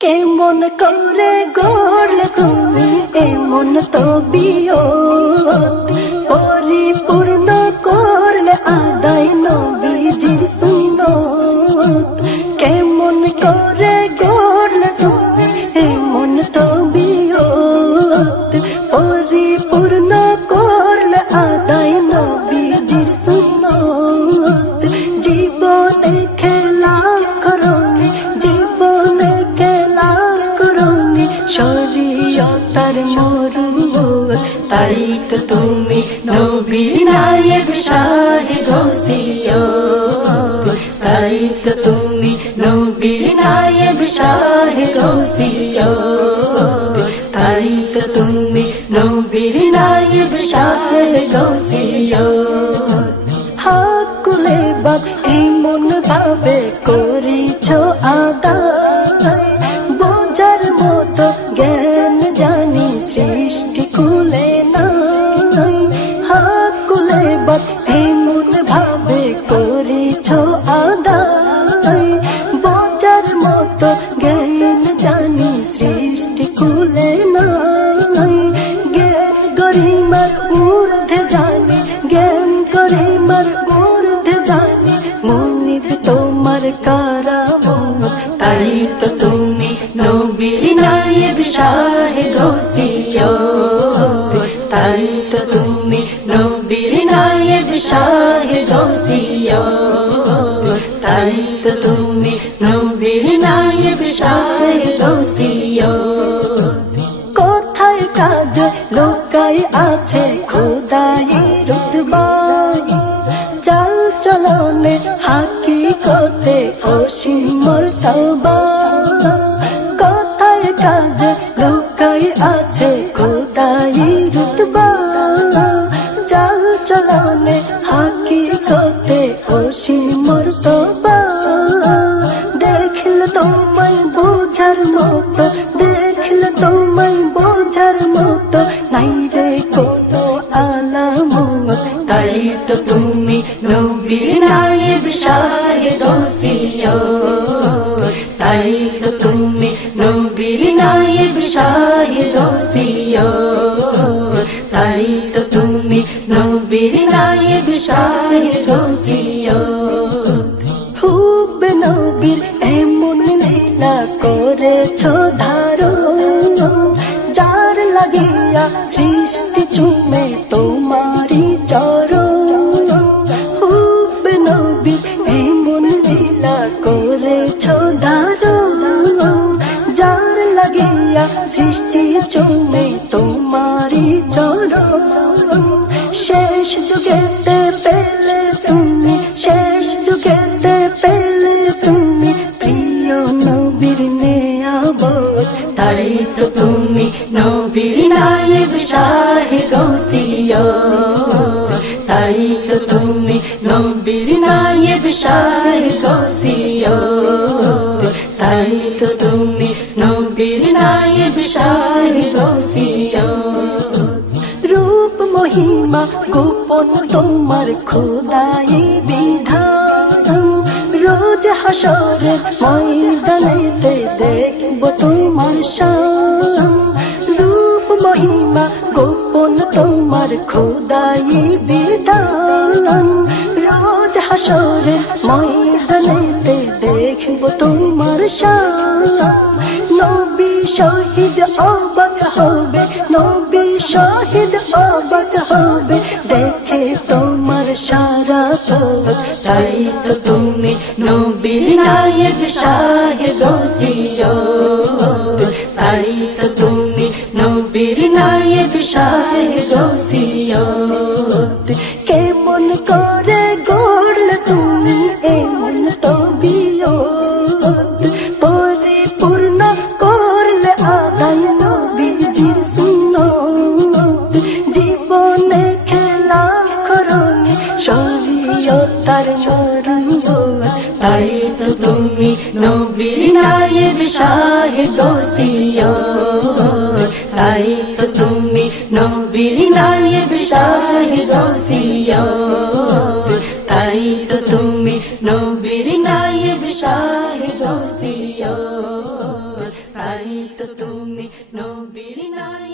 কেমন করে গড়লে তুমি এমন তবিয়ত, পরিপূর্ণ করলে আদায় নবীজির সুন্নত। কেমন করে গড়লে তুমি এমন তবিয়ত, পরিপূর্ণ করলে আদায় নবীজির সুন্নত। জীবনে খেলাফ করনি, জীবনে খেলাফ করনি শরীয়তার মরুমত। তাই তো তুমি নবীর নায়েব শাহিদ ওসিয়ত, তাই তো তুমি নবীর নায়েব শাহিদ ওসিয়ত, তাই তো তুমি নবীর নায়েব শাহিদ ওসিয়ত। হাকুলে বাদ এমন ভাবে করিছ আদায়, বোঝার মতো জ্ঞান জানি সৃষ্টি কুলে নাই। হাকুলে বাদ এমন ভাবে করিছ আদায়, বোঝার মতো জ্ঞান জানি সৃষ্টি কুলে নাই। জ্ঞান গরিমার ঊর্ধ্বে জানি, জ্ঞান গরিমার ঊর্ধ্বে জানি মুনিব তোমার কারামত। তাই তো তুমি নবীর নায়েব শাহিদ ওসিয়ত, তাই তো তুমি নবীর নায়েব শাহিদ ওসিয়ত, তাই তো তুমি নবীর নায়েব শাহিদ ওসিয়ত। কোথায় কাজ লোকাই আছে খোদাই রুতবা, চাল চলনে হাকিকতে অসীম মর্তবা। কোথায় কাজ লোকাই আছে খোদাই রুতবা, চাল চলনে হাকিকতে অসীম মর্তবা। দেখলে তোমায় বোঝার মতো, দেখলে তোমায় বোঝার মতো নাই রে কোনো আলামত। তাই তো তুমি নবীর নায়েব শাহিদ ওসিয়ত, তাই তো তুমি নবীর নায়েব শাহিদ ওসিয়ত, তাই তো তুমি নবীর নায়েব শাহিদ ওসিয়ত। হুব্বে নবীর এমন লীলা করেছ ধারণ, যার লাগিয়া সৃষ্টি চুমে তোমারি চরণ। হুব্বে নবীর এমন লীলা করেছ ধারণ, যার লাগিয়া সৃষ্টি চুমে তোমারি চরণ। শেষ যুগেতে পেলে তুমি, শেষ যুগেতে পেলে তুমি প্রিয় নবীর নেয়ামত। তাই তো তুমি নবীর নায়েব শাহিদ ওসিয়ত, তাই তো তুমি নবীর নায়েব শাহিদ ওসিয়ত, তাই তো তুমি নবীর নায়েব শাহিদ ওসিয়ত। রূপ মহিমা গোপন তোমার খোদাই বিধান, রোজ হাসরের ময়দানেতে দেখব তোমার শান। রূপ মহিমা গোপন তোমার খোদাই বিধান, রোজ হাসরের ময়দানেতে দেখব তোমার শান। নবী শহীদ অবাক হবে, নবী শহীদ অবাক হবে দেখে তোমার শারাফত। তাই তো তুমি নবীর নায়েব শাহিদ ওসিয়ত, তাই তো তুমি নবীর নায়েব শাহিদ ওসিয়ত। কেমন করে গড়লে তুমি এমন তবিয়ত, পরিপূর্ণ করলে আদায় নবীজির সুন্নত। জীবনে খেলাফ করনি শরীয়তার মরুমত। তাই তো তুমি নবীর নায়েব শাহিদ ওসিয়ত, তাই তো তুমি নবীর নায়েব শাহিদ ওসিয়ত, তাই তো তুমি নবীর নায়েব শাহিদ ওসিয়ত। তো তুমি নবীর নাই